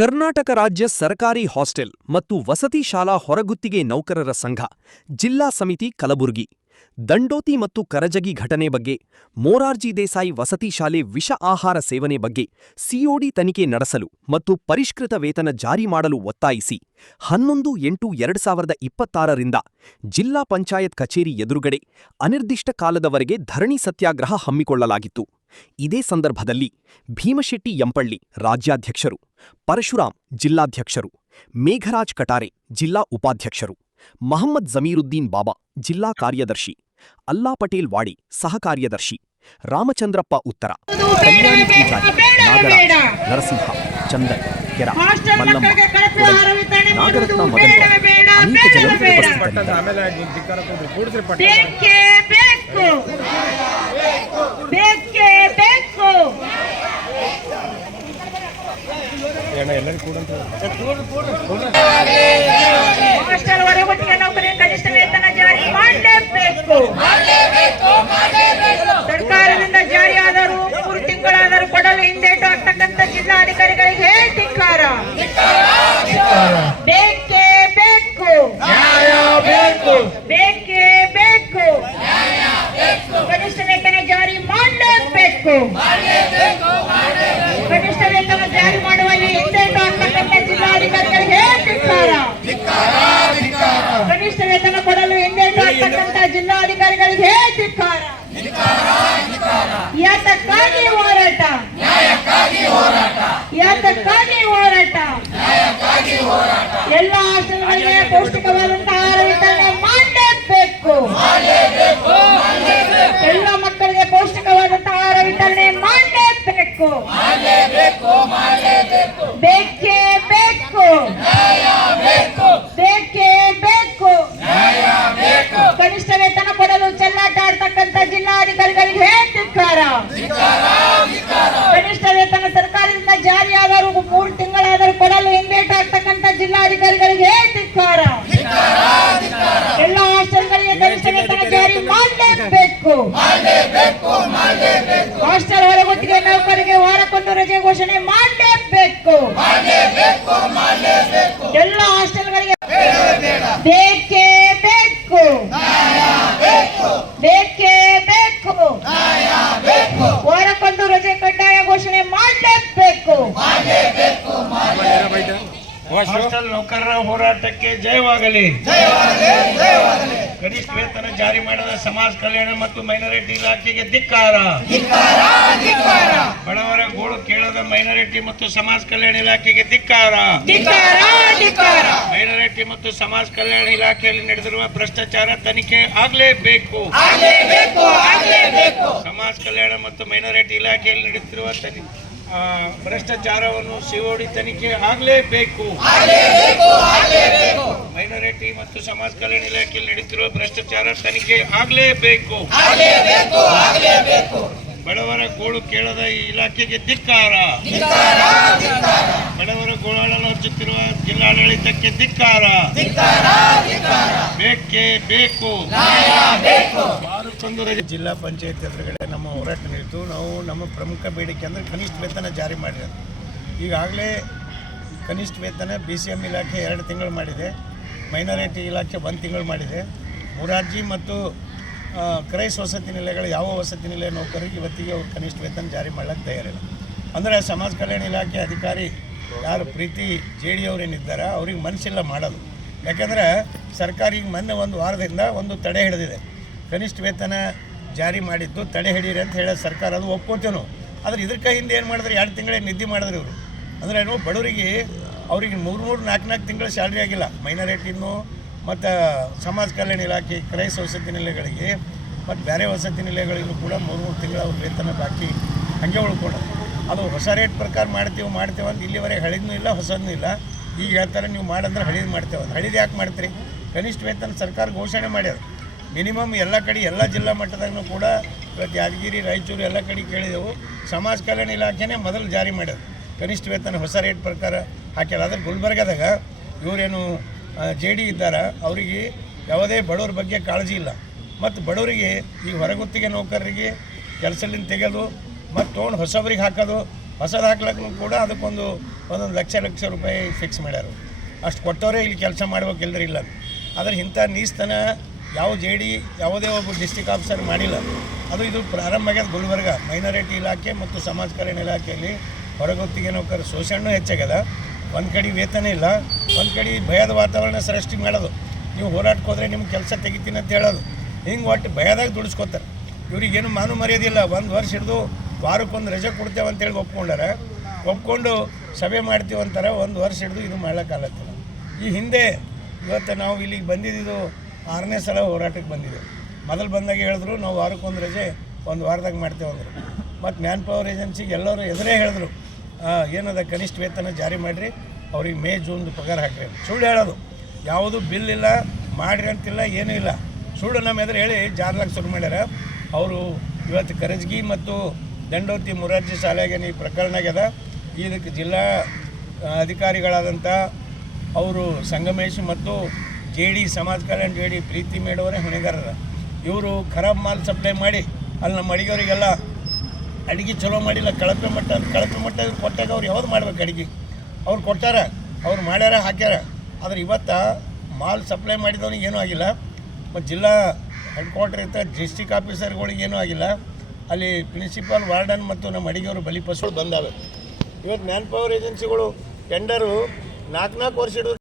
ಕರ್ನಾಟಕ ರಾಜ್ಯ ಸರ್ಕಾರಿ ಹಾಸ್ಟೆಲ್ ಮತ್ತು ವಸತಿ ಶಾಲಾ ಹೊರಗುತ್ತಿಗೆ ನೌಕರರ ಸಂಘ ಜಿಲ್ಲಾ ಸಮಿತಿ ಕಲಬುರಗಿ ದಂಡೋತಿ ಮತ್ತು ಕರಜಗಿ ಘಟನೆ ಬಗ್ಗೆ ಮೊರಾರ್ಜಿ ದೇಸಾಯಿ ವಸತಿ ಶಾಲೆ ವಿಷ ಆಹಾರ ಸೇವನೆ ಬಗ್ಗೆ ಸಿಒಡಿ ತನಿಖೆ ನಡೆಸಲು ಮತ್ತು ಪರಿಷ್ಕೃತ ವೇತನ ಜಾರಿ ಮಾಡಲು ಒತ್ತಾಯಿಸಿ 11/8/2026ರಿಂದ ಜಿಲ್ಲಾ ಪಂಚಾಯತ್ ಕಚೇರಿ ಎದುರುಗಡೆ ಅನಿರ್ದಿಷ್ಟ ಕಾಲದವರೆಗೆ ಧರಣಿ ಸತ್ಯಾಗ್ರಹ ಹಮ್ಮಿಕೊಳ್ಳಲಾಗಿತ್ತು. ಇದೇ ಸಂದರ್ಭದಲ್ಲಿ ಭೀಮಶೆಟ್ಟಿ ಯಂಪಳ್ಳಿ ರಾಜ್ಯಾಧ್ಯಕ್ಷರು, ಪರಶುರಾಮ್ ಜಿಲ್ಲಾಧ್ಯಕ್ಷರು, ಮೇಘರಾಜ್ ಕಟಾರೆ ಜಿಲ್ಲಾ ಉಪಾಧ್ಯಕ್ಷರು, ಮಹಮ್ಮದ್ ಜಮೀರುದ್ದೀನ್ ಬಾಬಾ ಜಿಲ್ಲಾ ಕಾರ್ಯದರ್ಶಿ, ಅಲ್ಲಾ ಪಟೇಲ್ ವಾಡಿ ಸಹ ಕಾರ್ಯದರ್ಶಿ, ರಾಮಚಂದ್ರಪ್ಪ ಉತ್ತರ, ಕಲ್ಯಾಣಿ ಪೂಜಾರಿ, ನಾಗರಾಜ್, ನರಸಿಂಹ, ಚಂದನ್, ಕೆರ, ಮಲ್ಲಮ್ಮ, ನಾಗರತ್ನ ಮಗನ್ ಅನೇಕ ಜನರು ಹಾಸ್ಟೆಲ್ ಹೊರಗುತ್ತಿಗೆ ನೌಕರರಿಗೆ ಕನಿಷ್ಠ ವೇತನ ಜಾರಿ ಮಾಡಲೇಬೇಕು. ಸರ್ಕಾರದಿಂದ ಜಾರಿಯಾದರೂ 3 ತಿಂಗಳಾದರೂ ಕೊಡಲು ಹಿಂದೇಟು ಹಾಕ್ತಕ್ಕಂಥ ಜಿಲ್ಲಾಧಿಕಾರಿಗಳಿಗೆ ಧಿಕ್ಕಾರ. ಬೇಕೇ ಬೇಕು, ಬೇಕೇ ಬೇಕು, ಕನಿಷ್ಠ ವೇತನ ಜಾರಿ ಮಾಡಲೇಬೇಕು. ಕನಿಷ್ಠ ವೇತನ ಜಾರಿ ಮಾಡುವಲ್ಲಿ ಹಿಂದೇಟು ಹಾಕ್ತಕ್ಕಂಥ ಜಿಲ್ಲಾಧಿಕಾರಿಗಳಿಗೆ ಧಿಕ್ಕಾರ. ಕನಿಷ್ಠ ವೇತನ ಕೊಡಲು ಹಿಂದೇಟು ಹಾಕ್ತಕ್ಕಂಥ ಜಿಲ್ಲಾಧಿಕಾರಿಗಳಿಗೆ ಧಿಕ್ಕಾರ. ಯಾತಕ್ಕಾಗಿ ಹೋರಾಟ, ಯಾತಕ್ಕಾಗಿ ಹೋರಾಟ? ಎಲ್ಲ ಹಾಸ್ಟೆಲ್ಗಳಿಗೆ ಪೌಷ್ಟಿಕವಾದಂತಹ ಆಹಾರ ವಿತರಣೆ ಮಾಡಲೇಬೇಕು. ಎಲ್ಲ ಮಕ್ಕಳಿಗೆ ಪೌಷ್ಟಿಕವಾದಂತಹ ಆಹಾರ ವಿತರಣೆ ಮಾಡಲೇಬೇಕು. ಬೇಕೇ ಬೇಕು, ಬೇಕೇ ಬೇಕು. ಕನಿಷ್ಠ ವೇತನ ಕೊಡಲು ಚೆಲ್ಲಾಟ ಆಡ್ತಕ್ಕಂಥ ಜಿಲ್ಲಾಧಿಕಾರಿಗಳಿಗೆ ಧಿಕ್ಕಾರ. ಕನಿಷ್ಠ ವೇತನ ಸರ್ಕಾರದಿಂದ ಜಾರಿಯಾದರೂ 3 ತಿಂಗಳಾದರೂ ಕೊಡಲು ಹಿಂದೇಟು ಹಾಕ್ತಕ್ಕಂಥ ಜಿಲ್ಲಾಧಿಕಾರಿಗಳಿಗೆ ಧಿಕ್ಕಾರ. ಎಲ್ಲ ಹಾಸ್ಟೆಲ್ಗಳಿಗೆ ಕನಿಷ್ಠ ವೇತನ ಜಾರಿ ಮಾಡಲೇಬೇಕು. ಹಾಸ್ಟೆಲ್ ಹೊರಗುತ್ತಿಗೆ ನೌಕರಿಗೆ ವಾರಕ್ಕೊಂದು ರಜೆ ಘೋಷಣೆ ಮಾಡಲೇಬೇಕು. ಎಲ್ಲ ಹಾಸ್ಟೆಲ್ಗಳಿಗೆ ಬೇಕೇ ಬೇಕು, ಬೇಕೇ ಬೇಕು. ವಾರಕ್ಕೊಂದು ರಜೆ ಕಡ್ಡಾಯ ಘೋಷಣೆ ಮಾಡಲೇಬೇಕು. ಹಾಸ್ಟೆಲ್ ನೌಕರರ ಹೋರಾಟಕ್ಕೆ ಜಯವಾಗಲಿ. ಕನಿಷ್ಠ ವೇತನ ಜಾರಿ ಮಾಡದ ಸಮಾಜ ಕಲ್ಯಾಣ ಮತ್ತು ಮೈನಾರಿಟಿ ಇಲಾಖೆಗೆ ಧಿಕ್ಕಾರ. ಬಡವರ ಗೋಳು ಕೇಳದ ಮೈನಾರಿಟಿ ಮತ್ತು ಸಮಾಜ ಕಲ್ಯಾಣ ಇಲಾಖೆಗೆ ಧಿಕ್ಕಾರ. ಮೈನಾರಿಟಿ ಮತ್ತು ಸಮಾಜ ಕಲ್ಯಾಣ ಇಲಾಖೆಯಲ್ಲಿ ನಡೆದಿರುವ ಭ್ರಷ್ಟಾಚಾರ ತನಿಖೆ ಆಗಲೇಬೇಕು. ಸಮಾಜ ಕಲ್ಯಾಣ ಮತ್ತು ಮೈನಾರಿಟಿ ಇಲಾಖೆಯಲ್ಲಿ ನಡೆಯುತ್ತಿರುವ ಭ್ರಷ್ಟಾಚಾರವನ್ನು ಸಿಒಡಿ ತನಿಖೆ ಆಗಲೇಬೇಕು. ಮೈನಾರಿಟಿ ಮತ್ತು ಸಮಾಜ ಕಲ್ಯಾಣ ಇಲಾಖೆಯಲ್ಲಿ ನಡೆಯುತ್ತಿರುವ ಭ್ರಷ್ಟಾಚಾರ ತನಿಖೆ ಆಗಲೇಬೇಕು. ಬಡವರ ಗೋಳು ಕೇಳದ ಈ ಇಲಾಖೆಗೆ ಧಿಕ್ಕಾರ. ಬಡವರ ಗೋಳಾಡಲು ಹಚ್ಚುತ್ತಿರುವ ಜಿಲ್ಲಾಡಳಿತಕ್ಕೆ ಧಿಕ್ಕಾರ. ಬೇಕೇ ಬೇಕು. ವಾರಕ್ಕೊಂದು ರಜೆ. ಜಿಲ್ಲಾ ಪಂಚಾಯತ್ ಎದುರುಗಡೆ ನಮ್ಮ ಹೋರಾಟ ನಡೆಯಿತು. ನಾವು ನಮ್ಮ ಪ್ರಮುಖ ಬೇಡಿಕೆ ಅಂದರೆ ಕನಿಷ್ಠ ವೇತನ ಜಾರಿ ಮಾಡಿರೋದು. ಈಗಾಗಲೇ ಕನಿಷ್ಠ ವೇತನ BCM ಇಲಾಖೆ 2 ತಿಂಗಳು ಮಾಡಿದೆ, ಮೈನಾರಿಟಿ ಇಲಾಖೆ 1 ತಿಂಗಳು ಮಾಡಿದೆ. ಮೊರಾರ್ಜಿ ಮತ್ತು ಕ್ರೈಸ್ ವಸತಿ ನಿಲಯಗಳು ಯಾವ ವಸತಿ ನಿಲಯ ನೌಕರರಿಗೆ ಇವತ್ತಿಗೆ ಅವ್ರು ಕನಿಷ್ಠ ವೇತನ ಜಾರಿ ಮಾಡ್ಲಿಕ್ಕೆ ತಯಾರಿಲ್ಲ. ಅಂದರೆ ಸಮಾಜ ಕಲ್ಯಾಣ ಇಲಾಖೆ ಅಧಿಕಾರಿ ಯಾರು ಪ್ರೀತಿ JD ಅವರೇನಿದ್ದಾರೆ ಅವ್ರಿಗೆ ಮನಸ್ಸಿಲ್ಲ ಮಾಡೋದು. ಯಾಕೆಂದರೆ ಸರ್ಕಾರ ಈಗ ಮೊನ್ನೆ 1 ವಾರದಿಂದ ಒಂದು ತಡೆ ಹಿಡಿದಿದೆ. ಕನಿಷ್ಠ ವೇತನ ಜಾರಿ ಮಾಡಿದ್ದು ತಡೆ ಹಿಡೀರಿ ಅಂತ ಹೇಳೋ ಸರ್ಕಾರ, ಅದು ಒಪ್ಕೋತೇವೆ ನಾವು. ಆದರೆ ಇದಕ್ಕೆ ಹಿಂದೆ ಏನು ಮಾಡಿದ್ರೆ 2 ತಿಂಗಳೇ ನಿದ್ದೆ ಮಾಡಿದ್ರು ಇವರು. ಅಂದರೆ ಏನು ಬಡವರಿಗೆ ಅವ್ರಿಗೆ 3-4 ತಿಂಗಳ ಸ್ಯಾಲ್ರಿ ಆಗಿಲ್ಲ. ಮೈನಾರಿಟಿನೂ ಮತ್ತು ಸಮಾಜ ಕಲ್ಯಾಣ ಇಲಾಖೆ ಕ್ರೈಸ್ ವಸತಿ ನಿಲಯಗಳಿಗೆ ಮತ್ತು ಬೇರೆ ವಸತಿ ನಿಲಯಗಳಿಗೂ ಕೂಡ 3 ತಿಂಗಳ ಅವ್ರ ವೇತನ ಬಾಕಿ ಹಾಗೆ ಉಳ್ಕೊಂಡು ಅದು ಹೊಸ ರೇಟ್ ಪ್ರಕಾರ ಮಾಡ್ತೀವಿ ಅಂತ ಇಲ್ಲಿವರೆಗೆ ಹಳಿದೂ ಇಲ್ಲ, ಹೊಸದೂ ಇಲ್ಲ. ಈಗ ಹೇಳ್ತಾರೆ ನೀವು ಮಾಡಂದ್ರೆ ಹಳಿದು ಮಾಡ್ತೇವೆ. ಹಳಿದು ಯಾಕೆ ಮಾಡ್ತೀರಿ? ಕನಿಷ್ಠ ವೇತನ ಸರ್ಕಾರ ಘೋಷಣೆ ಮಾಡ್ಯಾರ. ಮಿನಿಮಮ್ ಎಲ್ಲ ಕಡೆ ಎಲ್ಲ ಜಿಲ್ಲಾ ಮಟ್ಟದಾಗೂ ಕೂಡ ಇವತ್ತು ಯಾದಗಿರಿ, ರಾಯಚೂರು ಎಲ್ಲ ಕಡೆ ಕೇಳಿದೆವು. ಸಮಾಜ ಕಲ್ಯಾಣ ಇಲಾಖೆನೇ ಮೊದಲು ಜಾರಿ ಮಾಡ್ಯಾರ ಕನಿಷ್ಠ ವೇತನ ಹೊಸ ರೇಟ್ ಪ್ರಕಾರ ಹಾಕ್ಯಾರ. ಆದರೆ ಗುಲ್ಬರ್ಗದಾಗ ಇವರೇನು JD ಇದ್ದಾರೆ, ಅವರಿಗೆ ಯಾವುದೇ ಬಡವರ ಬಗ್ಗೆ ಕಾಳಜಿ ಇಲ್ಲ. ಮತ್ತು ಬಡವರಿಗೆ ಈ ಹೊರಗುತ್ತಿಗೆ ನೌಕರರಿಗೆ ಕೆಲಸದಿಂದ ತೆಗೆದು ಮತ್ತು ತೊಗೊಂಡು ಹೊಸಬ್ರಿಗೆ ಹಾಕೋದು ಹೊಸದು ಹಾಕ್ಲಕ್ಕೂ ಕೂಡ ಅದಕ್ಕೊಂದು ಒಂದೊಂದು ಲಕ್ಷ ರೂಪಾಯಿ ಫಿಕ್ಸ್ ಮಾಡ್ಯಾರ. ಅಷ್ಟು ಕೊಟ್ಟವರೇ ಇಲ್ಲಿ ಕೆಲಸ ಮಾಡ್ಬೇಕು ಎಲ್ಲರೂ ಇಲ್ಲ. ಆದರೆ ಇಂಥ ನೀಸ್ತನ ಯಾವ ಯಾವುದೇ ಒಬ್ಬ ಡಿಸ್ಟಿಕ್ ಆಫೀಸರ್ ಮಾಡಿಲ್ಲ. ಅದು ಇದು ಪ್ರಾರಂಭ ಆಗ್ಯದ ಗುಲ್ಬರ್ಗ ಮೈನಾರಿಟಿ ಇಲಾಖೆ ಮತ್ತು ಸಮಾಜ ಕಲ್ಯಾಣ ಇಲಾಖೆಯಲ್ಲಿ ಹೊರಗುತ್ತಿಗೆ ನೌಕರ ಶೋಷಣೆ ಹೆಚ್ಚಾಗ್ಯದ. ಒಂದು ಕಡೆ ವೇತನ ಇಲ್ಲ, ಒಂದು ಕಡೆ ಭಯದ ವಾತಾವರಣ ಸೃಷ್ಟಿ ಮಾಡೋದು. ನೀವು ಹೋರಾಟಕ್ಕೆ ಹೋದರೆ ನಿಮ್ಗೆ ಕೆಲಸ ತೆಗಿತೀನಿ ಅಂತ ಹೇಳೋದು. ಹಿಂಗೆ ಒಟ್ಟು ಭಯದಾಗ ದುಡಿಸ್ಕೊತಾರೆ. ಇವ್ರಿಗೇನು ಮಾನು ಮರ್ಯಾದಿಲ್ಲ. ಒಂದು ವರ್ಷ ಹಿಡಿದು ವಾರಕ್ಕೊಂದು ರಜೆ ಕೊಡ್ತೇವೆ ಅಂತೇಳಿ ಒಪ್ಕೊಂಡು ಸಭೆ ಮಾಡ್ತೀವಿ ಅಂತಾರೆ. ಒಂದು ವರ್ಷ ಹಿಡಿದು ಇದು ಮಾಡೋಕ್ಕಾಗತ್ತಿಲ್ಲ. ಈ ಹಿಂದೆ ಇವತ್ತು ನಾವು ಇಲ್ಲಿಗೆ ಬಂದಿದ್ದು 6ನೇ ಸಲ ಹೋರಾಟಕ್ಕೆ ಬಂದಿದ್ದೆವು. ಮೊದಲು ಬಂದಾಗ ಹೇಳಿದ್ರು ನಾವು ವಾರಕ್ಕೊಂದು ರಜೆ ಒಂದು ವಾರದಾಗ ಮಾಡ್ತೇವೆ ಅಂದರು. ಮತ್ತು ಮ್ಯಾನ್ ಪವರ್ ಏಜೆನ್ಸಿಗೆ ಎಲ್ಲರೂ ಎದುರೇ ಹೇಳಿದ್ರು ಏನದ ಕನಿಷ್ಠ ವೇತನ ಜಾರಿ ಮಾಡಿರಿ, ಅವ್ರಿಗೆ ಮೇ ಜೂನ್ದು ಪಗಾರ ಹಾಕ್ರಿ. ಸುಳ್ಳು ಹೇಳೋದು, ಯಾವುದು ಬಿಲ್ ಇಲ್ಲ, ಮಾಡಿರಿ ಅಂತಿಲ್ಲ, ಏನೂ ಇಲ್ಲ. ಸುಳ್ಳು ನಮ್ಮ ಎದುರು ಹೇಳಿ ಜಾರ್ಲಾಕ್ಕೆ ಶುರು ಮಾಡ್ಯಾರ. ಅವರು ಇವತ್ತು ಕರಜಗಿ ಮತ್ತು ದಂಡೋತಿ ಮೊರಾರ್ಜಿ ಶಾಲೆಗೆ ಈ ಪ್ರಕರಣ ಆಗ್ಯದ. ಇದಕ್ಕೆ ಜಿಲ್ಲಾ ಅಧಿಕಾರಿಗಳಾದಂಥ ಅವರು ಸಂಗಮೇಶ್ ಮತ್ತು JD ಸಮಾಜ ಕಲ್ಯಾಣ JD ಪ್ರೀತಿ ಮೇಡವರೇ ಹೊಣೆಗಾರರ. ಇವರು ಖರಾಬ್ ಮಾಲ್ ಸಪ್ಲೈ ಮಾಡಿ ಅಲ್ಲಿ ನಮ್ಮ ಅಡಿಗೆಯವರಿಗೆಲ್ಲ ಅಡುಗೆ ಚಲೋ ಮಾಡಿಲ್ಲ. ಕಳಪೆ ಮಟ್ಟ ಇವ್ರು ಕೊಟ್ಟಾಗ ಅವ್ರು ಯಾವ್ದು ಮಾಡ್ಬೇಕು ಅಡುಗೆ? ಅವ್ರು ಕೊಟ್ಟಾರ, ಅವ್ರು ಮಾಡ್ಯಾರ, ಹಾಕ್ಯಾರ. ಆದರೆ ಇವತ್ತು ಮಾಲ್ ಸಪ್ಲೈ ಮಾಡಿದವನಿಗೆ ಏನೂ ಆಗಿಲ್ಲ. ಮತ್ತು ಜಿಲ್ಲಾ ಹೆಡ್ ಕ್ವಾರ್ಟರ್ ಇರ್ತಾರೆ ಡಿಸ್ಟಿಕ್ ಆಫೀಸರ್ಗಳಿಗೆ ಏನೂ ಆಗಿಲ್ಲ. ಅಲ್ಲಿ ಪ್ರಿನ್ಸಿಪಾಲ್, ವಾರ್ಡನ್ ಮತ್ತು ನಮ್ಮ ಅಡಿಗೆಯವರು ಬಲಿಪಶುಗಳು ಬಂದಾವೆ. ಇವತ್ತು ಮ್ಯಾನ್ ಪವರ್ ಏಜೆನ್ಸಿಗಳು ಟೆಂಡರು 4 ವರ್ಷ ಹಿಡಿದು